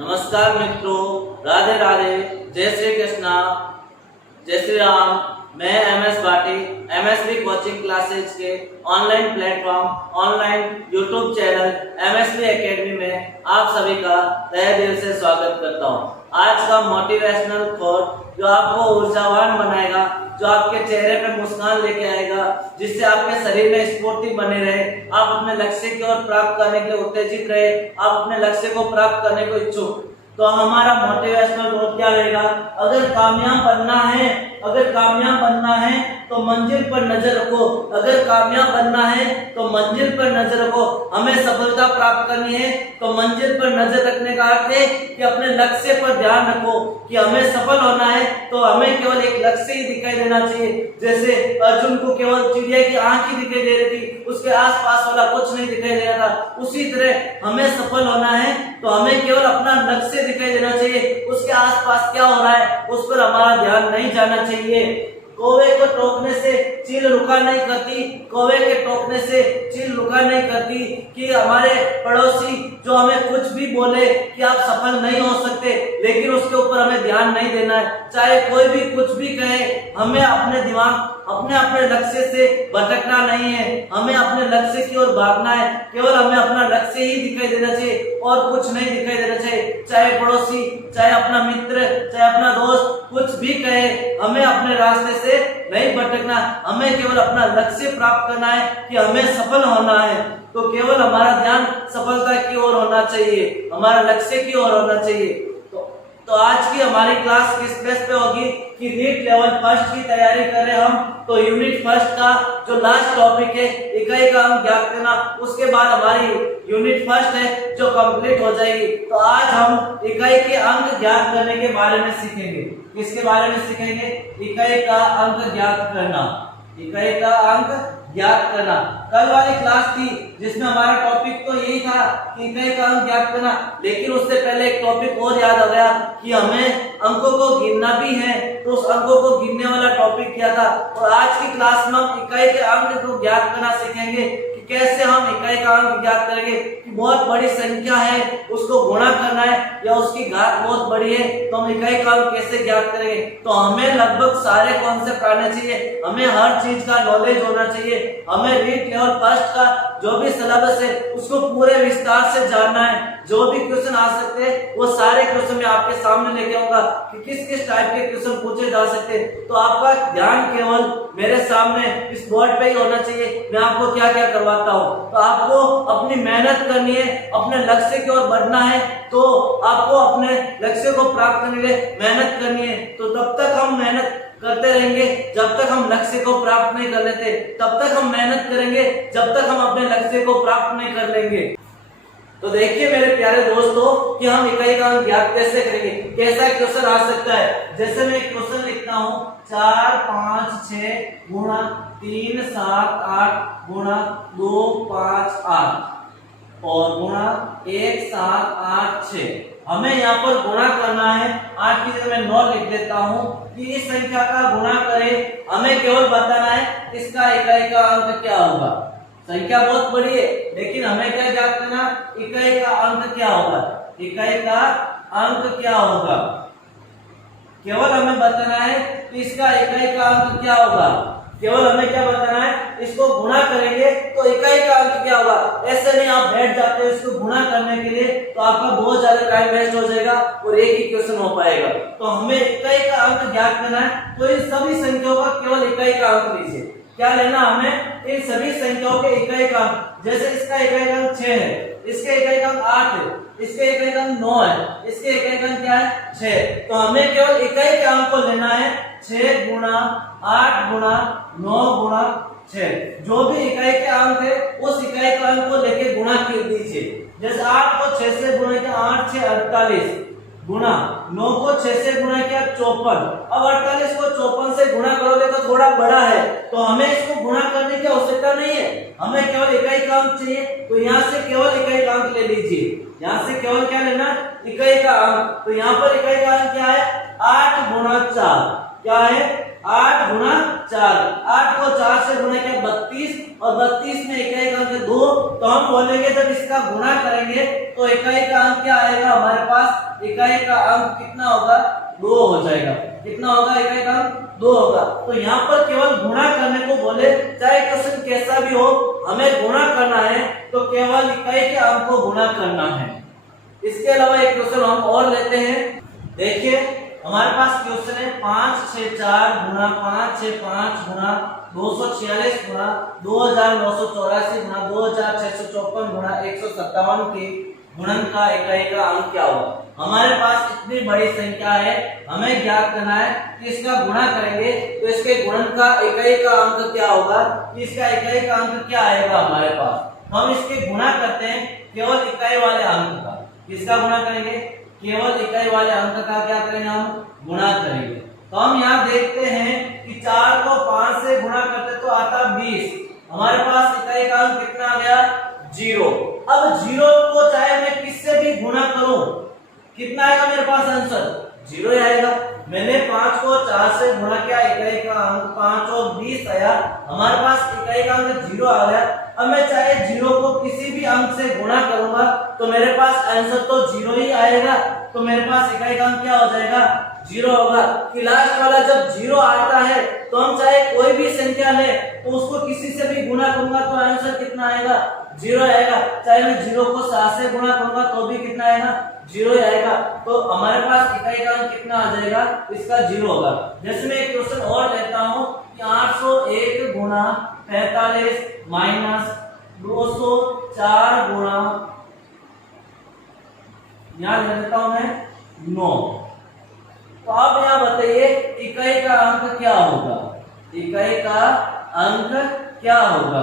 नमस्कार मित्रों, राधे राधे, जय श्री कृष्णा, जय श्री राम। मैं MS Bhati MSV coaching classes के online platform, online YouTube channel MSV academy में आप सभी का तहे दिल से स्वागत करता हूं। आज का मोटिवेशनल कोट जो आपको ऊर्जावान बनाएगा, जो आपके चेहरे पे मुस्कान लेके आएगा, जिससे आपके शरीर में स्फूर्ति बनी रहे, आप अपने लक्ष्य की ओर प्राप्त करने के लिए उत्तेजित रहे, आप अपने लक्ष्य को प्राप्त करने को इच्छुक। तो हमारा मोटिवेशनल कोट क्या रहेगा? अगर कामयाब बनना है तो मंजिल पर नजर रखो। अगर कामयाब बनना है तो मंजिल पर नजर रखो। हमें सफलता प्राप्त करनी है तो मंजिल पर नजर रखने का अर्थ है कि अपने लक्ष्य पर ध्यान रखो कि हमें सफल होना है तो हमें केवल एक लक्ष्य ही दिखाई देना चाहिए। जैसे अर्जुन को केवल चिड़िया की आंख ही दिखाई दे रही थी, उसके आसपास वाला कुछ नहीं दिखाई दे रहा था। उसी तरह हमें सफल होना है तो हमें केवल अपना लक्ष्य दिखाई देना चाहिए, उसके आसपास क्या हो रहा है उस पर हमारा ध्यान नहीं जाना चाहिए। कौवे को टोकने से चील रुका नहीं करती, कौवे के टोकने से चील रुका नहीं करती कि हमारे पड़ोसी जो हमें कुछ भी बोले कि आप सफल नहीं हो सकते, लेकिन उसके ऊपर हमें ध्यान नहीं देना है। चाहे कोई भी कुछ भी कहे, हमें अपने दिमाग अपने लक्ष्य से भटकना नहीं है, हमें अपने लक्ष्य की ओर भागना है। केवल हमें अपना लक्ष्य ही दिखाई देना चाहिए और कुछ नहीं दिखाई देना चाहिए। चाहे पड़ोसी, चाहे अपना मित्र, चाहे अपना दोस्त कुछ भी कहे, हमें अपने रास्ते से नहीं भटकना, हमें केवल अपना लक्ष्य प्राप्त करना है कि हमें सफल होना है। तो केवल हमारा ध्यान सफलता की ओर होना चाहिए, हमारा लक्ष्य की ओर होना चाहिए। तो आज की हमारी क्लास किस बेस पे होगी कि नीट लेवल फर्स्ट की तैयारी कर रहे हम, तो यूनिट फर्स्ट का जो लास्ट टॉपिक है इकाई का अंक ज्ञात करना, उसके बाद हमारी यूनिट फर्स्ट है जो कंप्लीट हो जाएगी। तो आज हम इकाई के अंक ज्ञात करने के बारे में सीखेंगे। किसके बारे में सीखेंगे? इकाई का अंक ज्ञात करना, इकाई का अंक ज्ञात करना। कल वाली क्लास थी जिसमें हमारा टॉपिक तो यही था कि इकाई का अंक ज्ञात करना, लेकिन उससे पहले एक टॉपिक और याद आ गया कि हमें अंकों को गिनना भी है, तो उस अंकों को गिनने वाला टॉपिक किया था। और आज की क्लास में हम इकाई के अंक को ज्ञात करना सीखेंगे कि कैसे हम इकाई का अंक ज्ञात करेंगे। कि बहुत बड़ी संख्या है, उसको गुणा करना है या उसकी घात बहुत बड़ी है, तो हम इकाई का अंक कैसे ज्ञात करेंगे? तो हमें लगभग सारे कॉन्सेप्ट आने चाहिए, हमें हर चीज का नॉलेज होना चाहिए, हमें नीट लेवल फर्स्ट का जो भी सिलेबस है उसको पूरे विस्तार से जानना है। जो भी क्वेश्चन आ सकते हैं वो सारे क्वेश्चन मैं आपके सामने लेके आऊंगा कि किस किस टाइप के क्वेश्चन पूछे जा सकते हैं। तो आपका ध्यान केवल मेरे सामने इस बोर्ड पे ही होना चाहिए, मैं आपको क्या क्या करवाता हूँ। तो आपको अपनी मेहनत करनी है, अपने लक्ष्य की ओर बढ़ना है, तो आपको अपने लक्ष्य को प्राप्त करने के लिए मेहनत करनी है। तो तब तक हम मेहनत करते रहेंगे जब तक हम लक्ष्य को प्राप्त नहीं कर लेते, तब तक हम मेहनत करेंगे जब तक हम अपने लक्ष्य को प्राप्त नहीं कर लेंगे। तो देखिए मेरे प्यारे दोस्तों कि हम इकाई का अंक ज्ञात कैसे करेंगे, कैसा क्वेश्चन आ सकता है। जैसे मैं एक क्वेश्चन लिखता हूँ 4 5 6 गुणा 3 7 8 गुणा 2 5 8 और गुणा 1 7 8 6। हमें यहाँ पर गुणा करना है। 8 की जगह मैं 9 लिख देता हूँ कि इस संख्या का गुणा करें। हमें केवल बताना है इसका इकाई का अंक क्या होगा। संख्या बहुत बड़ी है, लेकिन हमें क्या ज्ञात करना? इकाई का अंक क्या होगा, इकाई का अंक क्या होगा। केवल हमें बताना है कि इसका इकाई का अंक क्या होगा। केवल हमें क्या बताना है? इसको गुणा करेंगे तो इकाई का अंक क्या होगा। ऐसे नहीं आप बैठ जाते हो इसको गुणा करने के लिए, तो आपका बहुत ज्यादा टाइम वेस्ट हो जाएगा और एक ही क्वेश्चन हो पाएगा। तो हमें इकाई का अंक ज्ञात करना है, तो इन सभी संख्याओं का केवल इकाई का अंक लीजिए। क्या लेना हमें? इन सभी संख्याओं के इकाई का अंक। जैसे इसका इकाई का अंक 6 है, इसके इकाई का अंक 8 है, इसके इकाई का अंक 9 है, इसके इकाई का अंक क्या है? 6। तो हमें केवल इकाई के अंक को लेना है। 6 गुणा 8 गुणा 9 गुणा 6। जो भी इकाई के अंक है उस इकाई के अंक को लेके गुणा कर दीजिए। जैसे 8 को 6 से गुणा किया 8 6 48 गुणा 9 को 6 से गुणा किया 54। अब 48 को 54 से गुणा करोगे तो थोड़ा बड़ा है, तो हमें इसको गुणा करने की आवश्यकता नहीं है, हमें केवल इकाई का अंक चाहिए। तो यहाँ से केवल इकाई का अंक ले लीजिए। यहाँ से केवल क्या लेना? इकाई का अंक। तो यहाँ पर इकाई का अंक क्या है? 8 गुणा 4। क्या है? 8 गुना 4, 8 को 4 से गुना किया 32, और 32 में इकाई का अंक 2, तो हम बोलेंगे जब इसका गुणा करेंगे तो इकाई का अंक क्या आएगा हमारे पास, इकाई का अंक कितना होगा, 2 हो जाएगा। कितना होगा, इकाई का अंक 2 होगा। तो यहाँ पर केवल गुणा करने को बोले, चाहे क्वेश्चन कैसा भी हो, हमें गुणा करना है तो केवल इकाई के अंक को गुणा करना है। इसके अलावा एक क्वेश्चन हम और लेते हैं। देखिए हमारे पास क्वेश्चन है 5 6 4 गुना 5 6 5 गुना 246 गुना 2984 गुना 2654 गुना 157 के गुणन का इकाई का अंक क्या होगा। हमारे पास इतनी बड़ी संख्या है, हमें ज्ञात करना है कि इसका गुणा करेंगे तो इसके गुणन का इकाई का अंक क्या होगा, इसका इकाई का अंक क्या आएगा हमारे पास। हम इसके गुणा करते हैं केवल इकाई वाले अंक का। किसका गुणा करेंगे, केवल इकाई वाले अंक का क्या करेंगे, हम गुणा करेंगे। तो हम यहाँ देखते हैं कि 4 को 5 से गुणा करते तो आता 20, हमारे पास इकाई का अंक कितना आ गया, 0। अब 0 को चाहे मैं किससे भी गुणा करूं, कितना आएगा मेरे पास आंसर, 0 ही आएगा। मैंने 5 को 4 से गुणा किया, इकाई का अंक 5 और 20 आया, हमारे पास इकाई का अंक 0 आ गया। अब मैं चाहे 0 को किसी भी अंक से गुणा करूंगा तो मेरे पास आंसर तो 0 ही आएगा। तो मेरे पास इकाई का अंक क्या हो जाएगा, 0 होगा। कि लास्ट वाला जब 0 आता है तो हम चाहे कोई भी संख्या ले तो उसको किसी से भी गुणा करूंगा तो आंसर कितना आएगा, 0 आएगा। चाहे मैं 0 को 7 से गुणा करूंगा तो भी कितना आएगा, 0 ही आएगा। तो हमारे पास इकाई का अंक कितना आ जाएगा, इसका 0 होगा। जैसे मैं एक क्वेश्चन और लेता हूं कि 801 गुना 45 माइनस 204 गुना, यहां ले लेता हूं मैं 9। तो अब यहाँ बताइए इकाई का अंक क्या होगा, इकाई का अंक क्या होगा,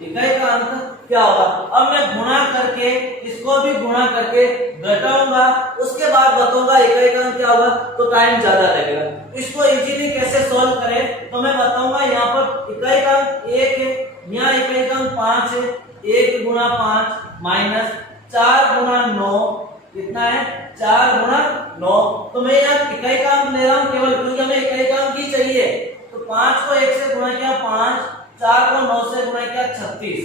इकाई का अंक क्या होगा। अब मैं गुणा करके इसको भी गुणा करके घटाऊंगा, उसके बाद बताऊंगा इकाई का अंक क्या होगा, तो टाइम ज्यादा लगेगा। इसको इजीली कैसे सॉल्व करें तो मैं बताऊंगा। यहाँ पर इकाई का अंक 1 है, यहाँ इकाई का अंक 5 है, 1 गुना 5 माइनस 4 गुना 9, कितना है, 4 गुना 9। तो मैं यहाँ इकाई का अंक ले रहा हूँ केवल, क्योंकि हमें इकाई का अंक ही चाहिए। तो 5 को 1 से गुणा किया 5, 4 को 9 से गुणा किया 36।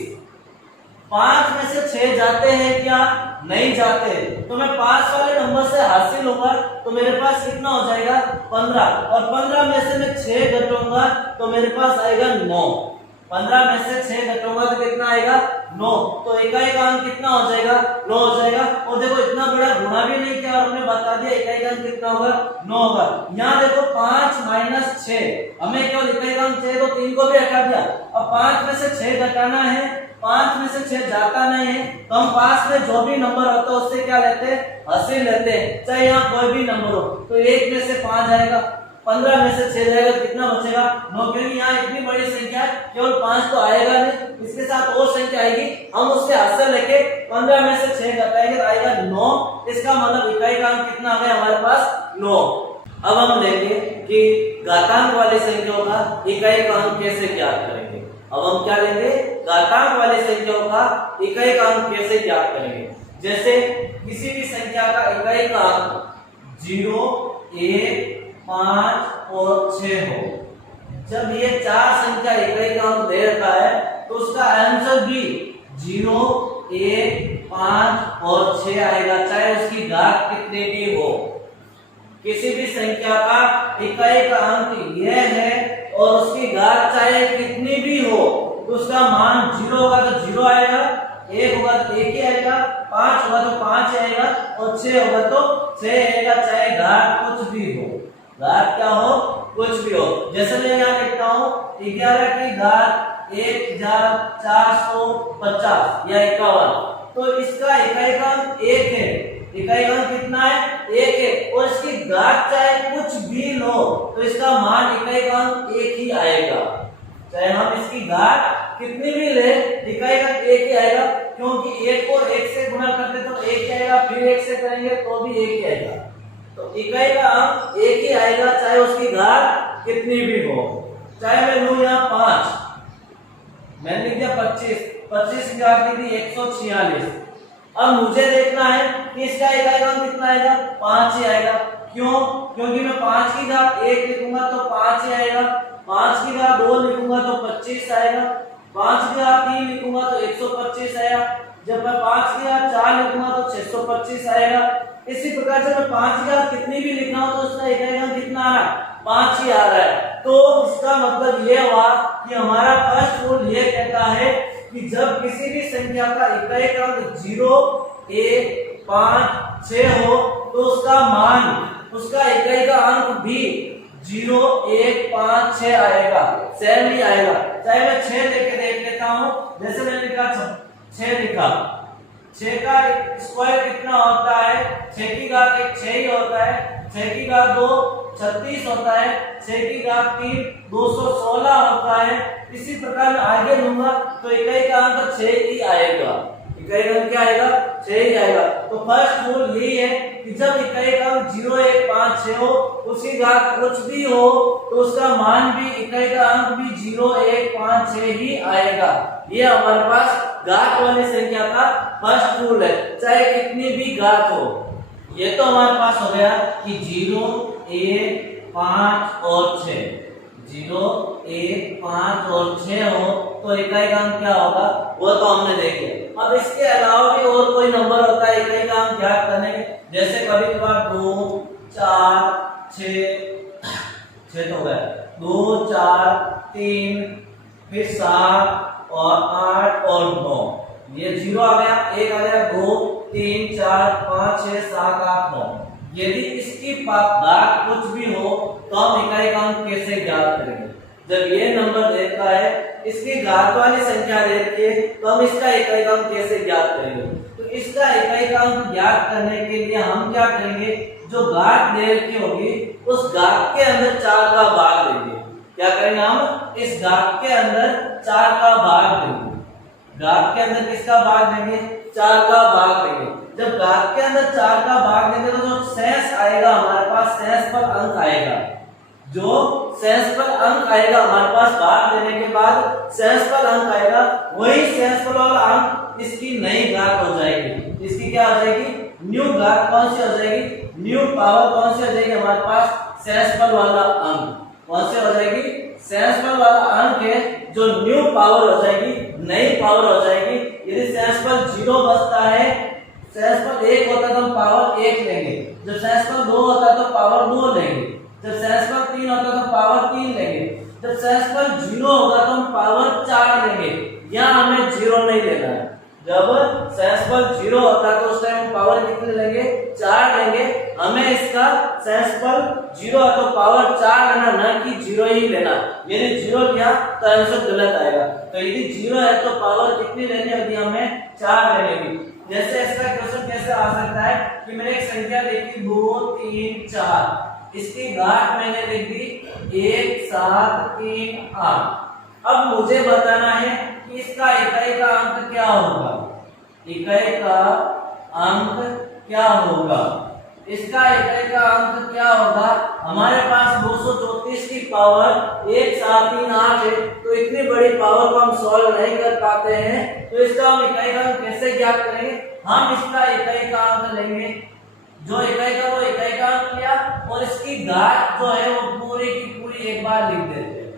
5 में से 6 जाते हैं क्या, नहीं जाते। तो मैं 5 वाले नंबर से हासिल होगा तो मेरे पास कितना हो जाएगा, 15, और 15 में से मैं 6 घटाऊंगा तो मेरे पास आएगा 9। 15 में से 6 घटाऊंगा तो कितना आएगा, 9। तो इकाई का अंक कितना हो जाएगा, 9 हो जाएगा। और देखो इतना बड़ा गुणा भी नहीं किया और हमने बता दिया इकाई का अंक कितना होगा, 9 होगा। यहाँ देखो 5 माइनस 6, हमें केवल इकाई का अंक चाहिए तो 3 को भी हटा दिया। अब 5 में से 6 घटाना है, 5 में से 6 जाता नहीं है, तो हम पास में जो भी नंबर होता है उससे क्या लेते हैं, हासिल लेते हैं, चाहे यहाँ कोई भी नंबर हो। तो 1 में से 5 आएगा, 15 में से 6 जाएगा, कितना बचेगा, 9। क्योंकि यहाँ इतनी बड़ी संख्या है, केवल 5 तो आएगा नहीं, इसके साथ और संख्या आएगी, हम उससे हासिल लेके 15 में से 6 घटाएंगे तो आएगा 9। इसका मतलब इकाई का अंक कितना आ गया हमारे पास, 9। अब हम लेंगे कि घातांक वाली संख्याओं का इकाई का अंक कैसे ज्ञात करेंगे। अब हम क्या लेंगे, घातांक वाली संख्याओं का इकाई का अंक कैसे ज्ञात करेंगे। जैसे किसी भी संख्या का इकाई का अंक 0, 1, 5 और 6 हो, जब ये 4 संख्या इकाई का अंक दे रखा है तो उसका आंसर भी 0, 1, 5 और 6 आएगा, चाहे उसकी घात कितनी भी हो। किसी भी संख्या का इकाई का अंक यह है और उसकी घात चाहे कितनी भी हो तो उसका मान 0 होगा तो 0 आएगा, 1 होगा तो 1 ही आएगा, 5 होगा तो 5 आएगा और 6 होगा तो 6 आएगा, चाहे घात कुछ भी हो, घात क्या हो, कुछ भी हो। जैसे मैं यहाँ लिखता हूँ 11 की घात 1450 या 51, तो इसका इकाई का अंक 1 है, इकाई का अंक कितना है, 1 है, और इसकी घात चाहे कुछ भी लो तो इसका मान इकाई का अंक 1 ही आएगा। चाहे हम इसकी घात कितनी भी ले, इकाई का 1 ही आएगा, क्योंकि 1 को 1 से गुणा करते तो 1 ही आएगा, फिर 1 से करेंगे तो भी 1 ही आएगा। तो इकाई का अंक 1 ही आएगा, चाहे उसकी घात कितनी भी हो। चाहे मैं लूं यहाँ 5, मैंने लिख दिया 25, 25 की घात की थी 146। अब मुझे देखना है कि इसका इकाई का अंक कितना आएगा, 5 ही आएगा, क्यों? क्योंकि मैं 5 की घात 1 लिखूंगा तो 5 ही आएगा, 5 की घात 2 लिखूंगा तो 25 आएगा, 5 की घात 3 लिखूंगा तो 125 आएगा, जब मैं 5 की घात 4 लिखूंगा तो 625 आएगा। इसी प्रकार से मैं 5 की घात कितनी भी लिख रहा हूं तो उसका इकाई अंक कितना आ रहा है? 5 ही आ रहा है। तो इसका मतलब ये हुआ कि हमारा फर्स्ट रूल ये कहता है कि जब किसी भी संख्या का इकाई अंक 0, 1, 5, 6 हो तो उसका मान, उसका इकाई का अंक भी 0, 1, 5, 6 आएगा, सेम ही आएगा। चाहे मैं 6 लेके देख लेता हूं, जैसे मैंने लिखा 6 लिखा, 6 का स्क्वायर कितना होता है? 6 की घात 1 6 ही होता है, 6 की घात 2 36 होता है, 6 की घात 3 216 होता है। इसी प्रकार मैं आगे लूंगा तो इकाई का अंक 6 ही आएगा, इकाई का अंक क्या आएगा? 6 ही आएगा। तो फर्स्ट रूल यही है कि जब इकाई का अंक 0, 1, 5, 6 हो, उसकी घात कुछ भी हो तो उसका मान भी, इकाई का अंक भी 0, 1, 5, 6 ही आएगा। ये हमारे पास घात वाली संख्या का फर्स्ट रूल है, चाहे कितनी भी घात हो। ये तो हमारे पास हो गया कि 0, 1, 5 और 6, 0, 1, 5 और 6 हो तो इकाई का अंक क्या होगा वो तो हमने देख लिया। अब इसके अलावा भी और कोई नंबर होता है इकाई का अंक ज्ञात करने के, जैसे कभी कभार 2, 4, 6 तो हो गया, 2, 4, 3, फिर 7 और 8 और 9, ये 0 आ गया, 1 आ गया, 2, 3, 4, 5, 6, 7, 8, 9। यदि इसकी घात कुछ भी हो तो हम इकाई का अंक कैसे ज्ञात करेंगे? जब ये नंबर देता है, इसकी घात वाली संख्या देती है तो हम इसका इकाई का अंक कैसे ज्ञात करेंगे? तो इसका इकाई का अंक ज्ञात करने के लिए हम क्या करेंगे? जो घात दे रखी होगी उस घात के अंदर 4 का भाग देंगे। क्या करेंगे हम? इस घात के अंदर 4 का भाग देंगे। घात के अंदर किसका भाग देंगे? 4 का भाग देंगे। जब घात के अंदर 4 का भाग देंगे तो जो शेष आएगा हमारे पास, शेष पर अंक आएगा, जो शेष पर अंक आएगा हमारे पास भाग देने के बाद शेष पर अंक आएगा, वही शेष पर वाला अंक इसकी नई घात हो जाएगी। इसकी क्या हो जाएगी? न्यू घात कौन सी हो जाएगी? न्यू पावर कौन सी हो जाएगी हमारे पास? शेष पर वाला अंक कौन सी हो जाएगी? शेष पर वाला अंक है जो न्यू पावर हो जाएगी, नई पावर हो जाएगी। यदि शेष पर 0 बचता है, शेष पर 1 होता तो हम पावर 1 लेंगे, जब शेष पर 2 होता तो पावर 2 लेंगे, जब शेष पर 3 होता तो पावर 3 लेंगे, जब शेष पर 0 होगा तो हम पावर 4 लेंगे। यहाँ हमें 0 नहीं लेना है। जब शेष पर 0 होता है तो उस टाइम हम पावर कितने लेंगे? 4 लेंगे। हमें इसका शेष पर 0 है तो पावर 4 लेना, ना कि 0 ही लेना। यदि 0 लिया तो आंसर गलत आएगा। तो यदि 0 है तो पावर कितनी लेनी होगी? हमें 4 लेनी होगी। जैसे इसका क्वेश्चन कैसे आ सकता है कि मैंने एक संख्या देखी 2, 3, 4, इसकी घात मैंने लिख दी 1, 7, 3, 8। अब मुझे बताना है कि इसका इकाई का अंक क्या होगा? इकाई का अंक क्या होगा? इसका इकाई का अंक क्या होगा? हमारे पास 234 की पावर 1, 7, 3, 8 है, तो इतनी बड़ी पावर को हम सॉल्व नहीं कर पाते हैं। तो इसका हम इकाई का अंक कैसे ज्ञात करेंगे? हम इसका इकाई का अंक लेंगे, जो इकाई का वो इकाई का अंक लिया और इसकी घात जो है वो पूरी की पूरी एक बार लिख देते हैं।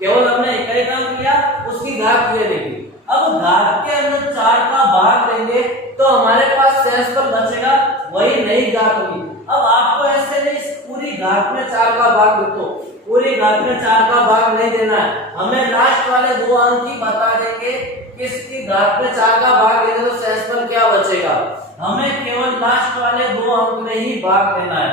केवल हमने इकाई का अंक लिया, उसकी घात ले लेंगे। अब घात के अंदर 4 का भाग देंगे तो हमारे पास शेष पर बचेगा, वही नई घात होगी। अब आपको ऐसे नहीं पूरी घात में 4 का भाग दो, पूरी घात में 4 का भाग नहीं देना है। हमें लास्ट वाले 2 अंक ही बता देंगे किसकी घात में 4 का भाग देंगे तो शेष पर क्या बचेगा। हमें केवल लास्ट वाले 2 अंक में ही भाग देना है।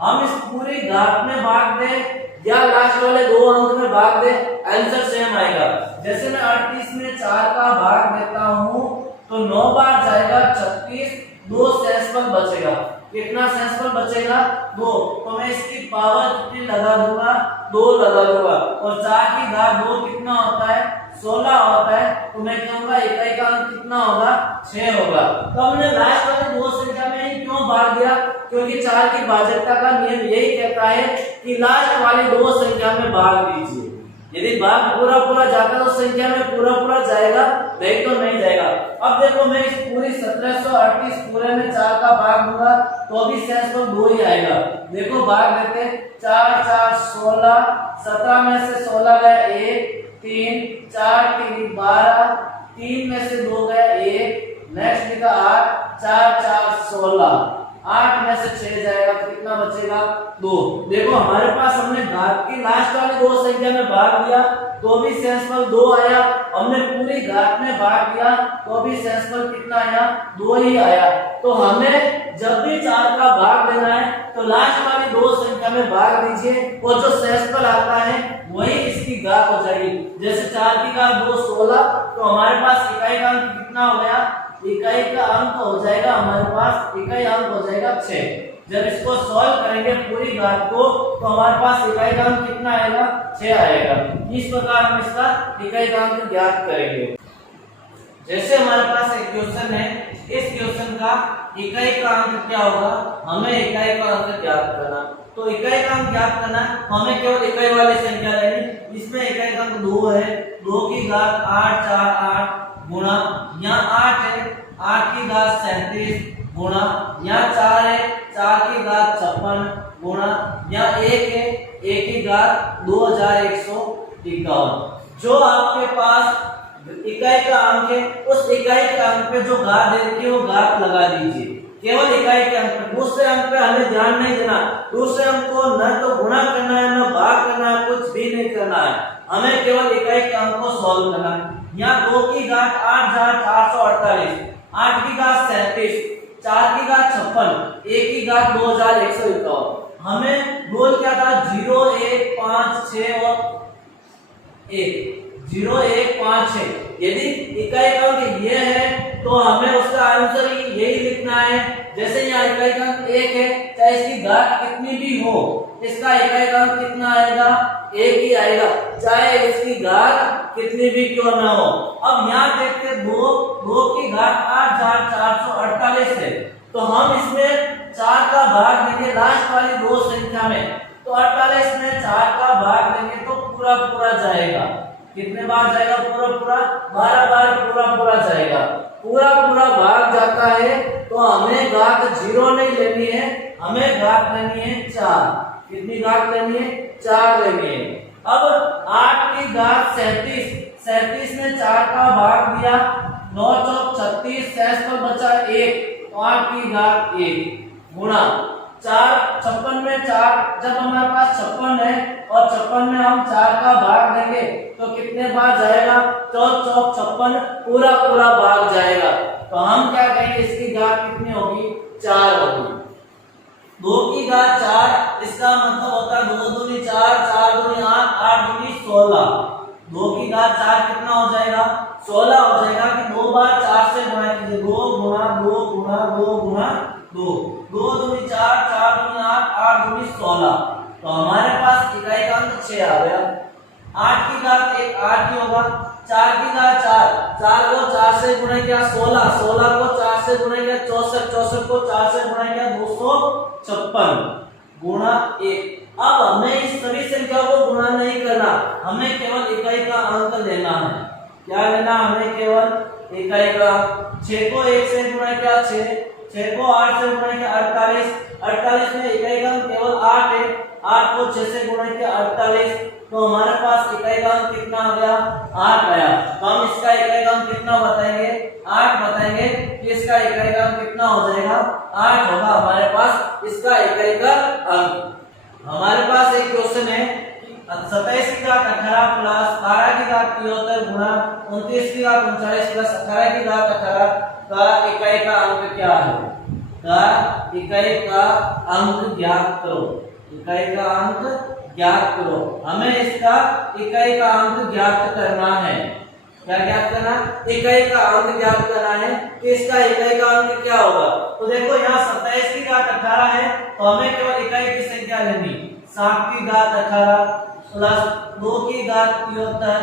हम इस पूरी घात में भाग दें या लास्ट वाले 2 अंक में भाग दे, आंसर सेम आएगा। जैसे मैं 38 में 4 का भाग देता हूं तो 9 बार जाएगा 36, 2 शेष पर बचेगा। कितना शेष पर बचेगा? 2। तो मैं इसकी पावर कितनी लगा दूंगा? 2 लगा दूंगा। और 4 की घात 2 कितना होता है? 16 होता है। तो मैं कहूंगा इकाई का अंक कितना होगा? 6 होगा। तो हमने लास्ट वाले 2 संख्या में ही क्यों भाग दिया? क्योंकि 4 की भाजकता का नियम यही कहता है कि लास्ट वाली 2 संख्या में भाग दीजिए। यदि भाग पूरा पूरा जाता तो संख्या में पूरा पूरा जाएगा, नहीं तो नहीं जाएगा। अब देखो मैं इस पूरी 1738 पूरे में 4 का भाग दूंगा तो भी शेषफल 2 ही आएगा। देखो भाग देते 4 4 16, 17 में से 16 गया 1, 3 4 3 12, 3 में से 2 गया 1, नेक्स्ट लिखा 8, 4 4 16, 8 में से 6 जाएगा तो कितना बचेगा 2। देखो हमारे पास हमने घात की लास्ट वाली 2 संख्या में भाग दिया तो भी शेषफल 2 आया, हमने पूरी घात में भाग दिया तो भी शेषफल कितना आया 2 ही आया। तो हमें जब भी 4 का भाग देना है तो लास्ट वाली 2 संख्या में भाग दीजिए और जो शेषफल आता है वही इसकी घात हो जाएगी। जैसे 4 की घात 2 16, तो हमारे पास इकाई का अंक कितना हो गया, इकाई का अंक हो जाएगा हमारे पास, इकाई अंक हो जाएगा 6। जब इसको सॉल्व करेंगे पूरी घात को तो हमारे पास इकाई का अंक कितना आएगा 6 आएगा। इस प्रकार हम इसका इकाई का अंक ज्ञात करेंगे। जैसे हमारे पास एक क्वेश्चन है, इस क्वेश्चन का इकाई का अंक क्या होगा, हमें इकाई का अंक ज्ञात करना। तो इकाई का अंक ज्ञात करना हमें केवल इकाई वाली संख्या लेनी। इसमें इकाई का अंक 2 है, 2 की घात 8 4 8 गुणा, यहाँ 8 है 8 की घात 37 गुणा, यहाँ 4 है 4 की घात 56 गुणा, यहाँ 1 है 1 की घात 2151। जो आपके पास इकाई का अंक है उस इकाई के अंक पे जो घात दे रखी है वो घात लगा दीजिए। केवल इकाई के अंक पे, दूसरे अंक पे हमें ध्यान नहीं देना। दूसरे अंक को न तो गुणा करना है न भाग करना है, कुछ भी नहीं करना है, हमें केवल इकाई के अंक को सॉल्व करना है। यहाँ 2 की घात 8448, 8 की घात 37, 4 की घात 56, 1 की घात 2151। हमें गोल क्या था 0 1 5 6 और 1, 0 1 5 6। यदि इकाई का अंक ये है तो हमें उसका आंसर यही लिखना है। जैसे यहाँ इकाई का अंक 1 है, चाहे इसकी घात कितनी भी हो, इसका इकाई का अंक कितना आएगा 1 ही आएगा, चाहे इसकी घात कितनी भी क्यों ना हो। अब यहाँ देखते 2 की घात 8448 है, तो हम इसमें 4 का भाग देंगे लास्ट वाली 2 संख्या में, तो 48 में 4 का भाग देंगे तो पूरा पूरा जाएगा। कितने बार जाएगा पूरा पूरा, 12 बार पूरा पूरा जाएगा। पूरा पूरा भाग जाता है तो हमें घात 0 नहीं लेनी है, हमें घात लेनी है 4। कितनी घात लेनी है 4 लेनी है। अब 8 की घात 37 में 4 का भाग दिया, 9 चौक 36, शेषफल बचा 1, 8 की घात 1 गुणा 4 56 में 4, जब हमारे पास 56 है और 56 में हम 4 का भाग देंगे तो कितने बार जाएगा, 4 चौक 56 पूरा पूरा भाग जाएगा। तो हम क्या कहेंगे इसकी घात कितनी होगी 4 होगी। 2 की घात 4, इसका मतलब होता है 2 दूनी 4, 4 दूनी 8, 8 दूनी 16। 2 की घात 4 कितना हो जाएगा 16 हो जाएगा कि 2 बार 4 से गुणा कीजिए, 2 गुणा 2 गुणा 2 गुणा 2, 2 दूनी 4, 4 दूनी 8, 8 दूनी 16। तो हमारे पास इकाई का अंक 6 आ गया। 8 की घात 1 8 ही होगा, 4 की घात 4, 4 को 4 से गुणा किया 16, 16 को 4 से गुणा किया 64, 64 को 4 से गुणा किया 256 गुणा 1। अब हमें इस सभी संख्याओं को गुणा नहीं करना, हमें केवल इकाई का अंक लेना है। क्या लेना, हमें केवल इकाई का। 6 को 1 से गुणा किया 6, 6 को 8 से गुणा किया 48, 48 में इकाई का अंक केवल 8 है, 8 को 6 से गुणा किया 48, तो हमारे पास इकाई का अंक कितना आ गया 8 आया। तो हम इसका इकाई का अंक कितना बताएंगे 8 बताएंगे कि इसका इकाई का अंक कितना हो जाएगा 8 होगा हमारे पास इसका इकाई का अंक। हमारे पास एक क्वेश्चन है 27 की घात 18 प्लस 12 की घात 73 गुणा 29 की घात 39 प्लस 18 की घात 18 का इकाई का अंक क्या है। का इकाई का अंक ज्ञात करो, इकाई का अंक ज्ञात करो। हमें इसका इकाई का अंक ज्ञात करना है। क्या ज्ञात करना, इकाई का अंक ज्ञात करना है कि इसका इकाई का अंक क्या होगा। तो देखो यहाँ 27 की घात 18 है तो हमें केवल इकाई की संख्या लेनी, 7 की घात 18 प्लस 2 की घात 73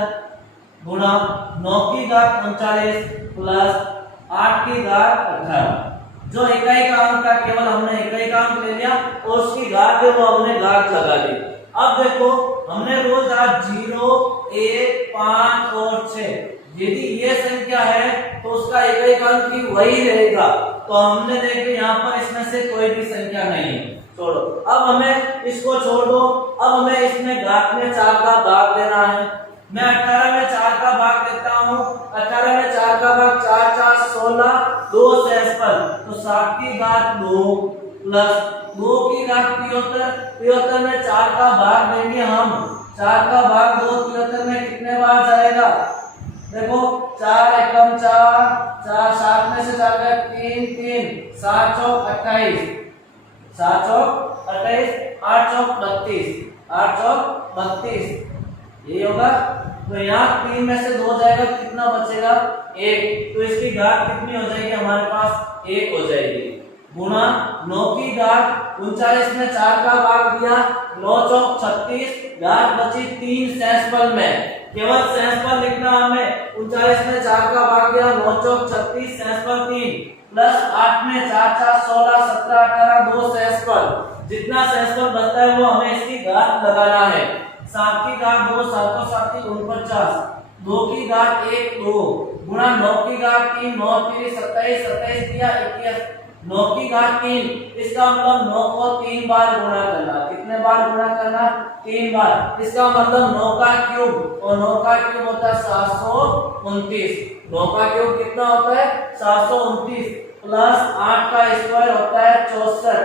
गुणा 9 की घात 39 प्लस 8 की घात 18। जो इकाई का अंक था केवल हमने इकाई का अंक ले लिया और उसकी घात है वो हमने घात लगा दी। अब देखो हमने रोज आज 0, 1, 5 और 6, यदि ये संख्या है तो उसका एक अंक ही वही रहेगा। तो हमने देखे यहाँ पर इसमें से कोई भी संख्या नहीं है, छोड़ो। अब हमें इसको छोड़ दो। अब हमें इसमें घात में 4 का भाग देना है। मैं 18 में 4 का भाग देता हूँ। 18 में 4 का भाग 4 4 16, 2 से 55, तो 7 की घात 2 प्लस 2 की घात 73। 73 में 4 का भाग देंगे हम। 4 का भाग 2 73 में कितने बार जाएगा? देखो 4 एकम 4, 4 7 में से 4 गए 3 3, 7 चौक 28, 7 चौक 28, 8 चौक 32, 8 चौक 32, ये होगा। तो यहाँ 3 में से 2 जाएगा, कितना बचेगा? 1। तो इसकी घात कितनी हो जाएगी हमारे पास? 1 हो जाएगी। गुणा 9 की घात 39 में 4 का भाग दिया, 9 चौक 36, घात बची 3 सेंसफल में, केवल सेंसफल लिखना हमें। 39 में 4 का भाग दिया, 9 चौक 36, सेंसफल 3 प्लस 8 में 4 4 16 17 18, 2 सेंसफल। जितना सेंसफल बचता है वो हमें इसकी घात लगाना है। 7 की घात 2, 7 को 7 की 49, 2 की घात 1 2 गुणा 9 की घात 3, 9 3 27, 27 दिया 21, 9 की घात 3। इसका मतलब 9 को 3 बार गुणा करना। कितने बार गुणा करना? 3 बार। इसका मतलब 9 का क्यूब, और 9 का क्यूब होता है 729। 9 का क्यूब कितना होता है? 729 प्लस 8 का स्क्वायर होता है 64।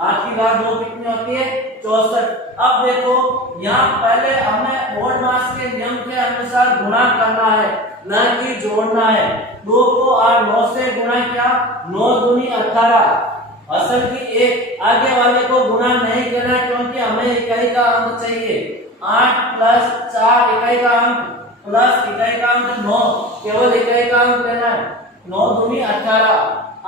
8 की घात 2 कितनी होती है? 64। अब देखो यहाँ पहले हमें बोर्ड मास के नियम के अनुसार गुणा करना है, न कि जोड़ना है। 2 को 8 9 से गुणा किया, 9 दूनी 18, असल की 1। आगे वाले को गुणा नहीं करना क्योंकि हमें इकाई का अंक चाहिए। 8 प्लस 4 इकाई का अंक प्लस इकाई का अंक 9, केवल इकाई का अंक लेना है। 9 दूनी 18,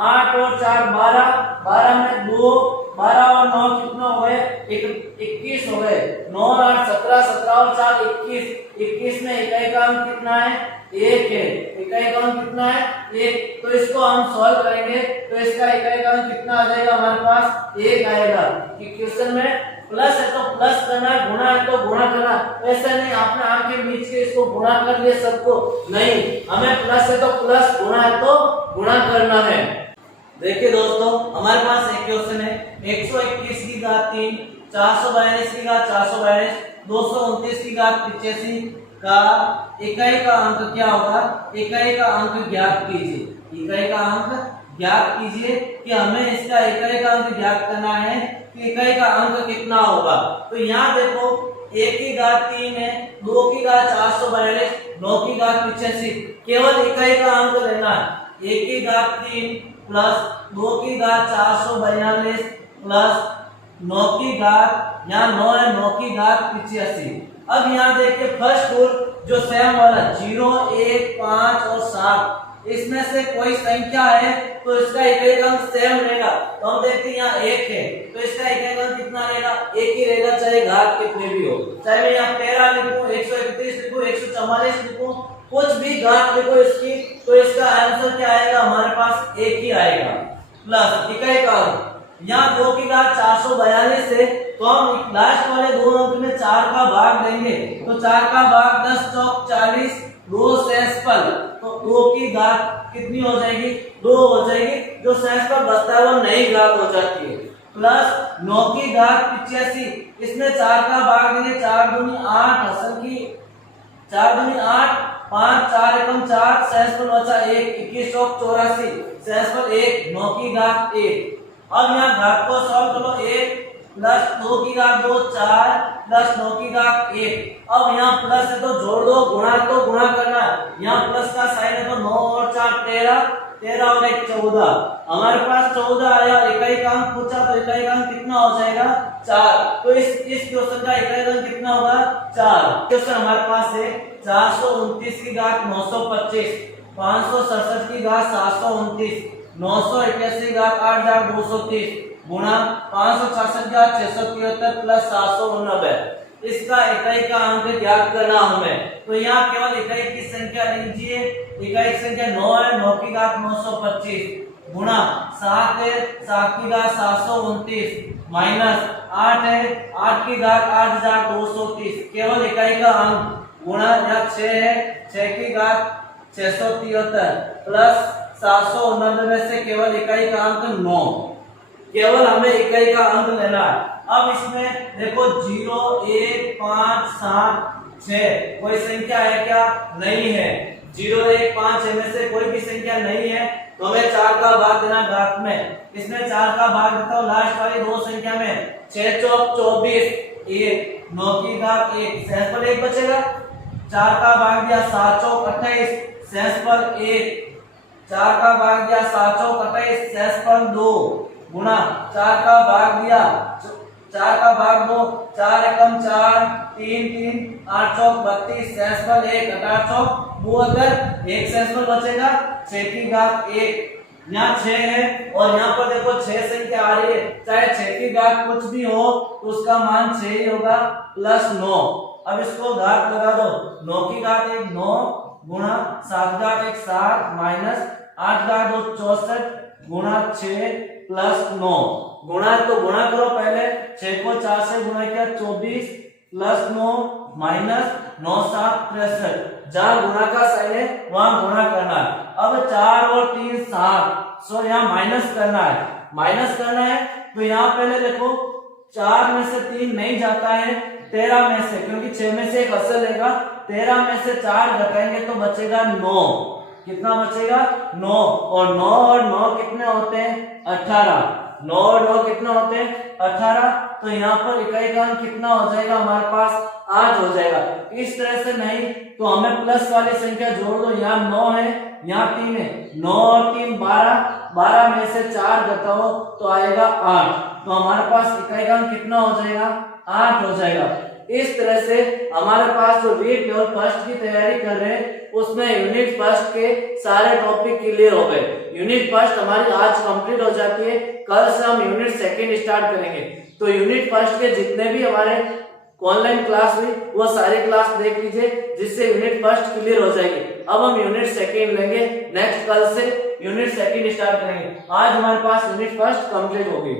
8 और 4 12, 12 में 2, 12 और 9 कितना हो गए? 21 हो गए। 9 और 8 17, 17 और 4 21, 21 में इकाई का अंक कितना है? 1 है। इकाई का अंक कितना है? 1। तो इसको हम सॉल्व करेंगे तो इसका इकाई का अंक कितना आ जाएगा हमारे पास? 1 आएगा। कि क्वेश्चन में प्लस है तो प्लस करना, गुणा है तो गुणा करना। ऐसा नहीं आपने आंखें मीच के इसको गुणा कर लिया सबको, नहीं। हमें प्लस है तो प्लस, गुणा है तो गुणा करना है। देखिए दोस्तों हमारे पास एक क्वेश्चन है। 121 की घात 3, 442 की घात 442, 229 की घात 85 का इकाई का अंक क्या होगा? इकाई का अंक ज्ञात कीजिए। इकाई का अंक ज्ञात कीजिए कि हमें इसका इकाई का अंक ज्ञात करना है कि इकाई का अंक कितना होगा। तो यहाँ देखो 1 की घात 3 है, 2 की घात 442, 9 की घात 85, केवल इकाई का अंक लेना है। 1 की घात 3 प्लस 2 की घात 442 प्लस 9 की घात, यहाँ 9 है, 9 की घात 85। अब यहाँ देखिए फर्स्ट रूल जो सेम वाला 0 1 5 और 7, इसमें से कोई संख्या है तो इसका इकाई अंक सेम रहेगा। तो हम देखते हैं यहाँ 1 है तो इसका इकाई अंक कितना रहेगा? 1 ही रहेगा, चाहे घात कितने भी हो। चाहे मैं यहाँ 13 लिखूं, 131 लिखूं, 144 लिखूं, कुछ भी घात लिखो इसकी, तो इसका आंसर क्या आएगा? हमारे पास 1 ही आएगा। प्लस इकाई का अंक यहाँ 2 की घात 442 से, तो हम लास्ट वाले दो अंक में 4 का भाग देंगे। तो 4 का भाग 10 चौक 40, 2 सेंसफल, तो 2 की घात कितनी हो जाएगी? 2 हो जाएगी। जो सेंसफल बचता है वो नई घात हो जाती है। प्लस 9 की घात 85, इसमें 4 का भाग देंगे, 4 दूनी 8, असल की 4 दूनी 8, 5 4 एकम 4, सेंसफल बचा 1, 21 चौक 84, सेंसफल 1, 9 की घात 1। अब यहाँ घात को सॉल्व करो, 1 प्लस 2 की घात 2 4 प्लस 9 की घात 1। अब यहाँ प्लस है तो जोड़ दो, गुणा तो गुणा करना। यहाँ प्लस का साइन है तो 9 और 4 13, 13 और 1 14। हमारे पास 14 आया। इकाई का अंक पूछा तो इकाई का अंक कितना हो जाएगा? 4। तो इस क्वेश्चन का इकाई अंक कितना होगा? 4। क्वेश्चन हमारे पास है 429 की घात 925, 567 की घात 729, 981 की घात 8230 गुणा 566 की घात 673 प्लस 789। इसका इकाई का अंक ज्ञात करना हमें। तो यहाँ केवल इकाई की संख्या लीजिए। इकाई की संख्या 9 है, 9 की घात 925 गुणा 7 है 7 की घात 729 माइनस 8 है 8 की घात 8230 केवल इकाई का अंक गुणा यहाँ 6 है 6 की घात 673 प्लस 799 से केवल इकाई का अंक 9। केवल हमें इकाई का अंक लेना है। अब इसमें देखो 0 1 5 7 6 कोई संख्या है क्या? नहीं है। 0 1 5 6 में से कोई भी संख्या नहीं है तो हमें 4 का भाग देना घात में। इसमें 4 का भाग देता हूँ लास्ट वाली दो संख्या में। 6 चौक 24 1 9 की घात 1 शेष पर 1 बचेगा। 4 का भाग दिया 7 चौक 28 शेष पर 1। 4 का भाग दिया 7 चौक 28 शेष पर 2 गुणा 4 का भाग दिया 4 का भाग 2 4 एकम 4 3 3 8 चौक 32 शेष पर 1 18 चौक वो अगर 1 शेष पर बचेगा 6 की घात 1 यहाँ 6 है और यहाँ पर देखो 6 संख्या आ रही है चाहे 6 की घात कुछ भी हो तो उसका मान 6 ही होगा प्लस 9। अब इसको घात लगा दो 9 की घात 1 9 गुणा 7 घात 1 7 माइनस 8 घात 2 64 गुणा 6 प्लस 9 गुणा तो गुणा करो पहले 6 को 4 से गुणा किया 24 प्लस 9 माइनस 9 7 63 जहाँ गुणा का साइन है वहां गुणा करना है। अब 4 और 3 7 सो यहाँ माइनस करना है। माइनस करना है तो यहाँ पहले देखो 4 में से 3 नहीं जाता है 13 में से क्योंकि 6 में से एक असल लेगा 13 में से 4 घटाएंगे तो बचेगा 9। कितना बचेगा 9 और 9 कितने होते हैं 18। 9 और 9 कितना होते हैं 18। तो यहाँ पर इकाई का अंक कितना हो जाएगा हमारे पास 8 हो जाएगा। इस तरह से नहीं तो हमें प्लस वाली संख्या जोड़ दो। यहाँ 9 है यहाँ 3 है 9 और 3 12 12 में से 4 घटाओ तो आएगा 8। तो हमारे पास इकाई का अंक कितना हो जाएगा 8 हो जाएगा। इस तरह से हमारे पास जो रीट लेवल फर्स्ट की तैयारी कर रहे हैं उसमें यूनिट फर्स्ट के सारे टॉपिक क्लियर हो गए। यूनिट फर्स्ट हमारी आज कंप्लीट हो जाती है। कल से हम यूनिट सेकंड स्टार्ट करेंगे। तो यूनिट फर्स्ट के जितने भी हमारे ऑनलाइन क्लास हुई वो सारी क्लास देख लीजिए जिससे यूनिट फर्स्ट क्लियर हो जाएगी। अब हम यूनिट सेकंड लेंगे नेक्स्ट कल से यूनिट सेकंड स्टार्ट करेंगे। आज हमारे पास यूनिट फर्स्ट कंप्लीट हो गई।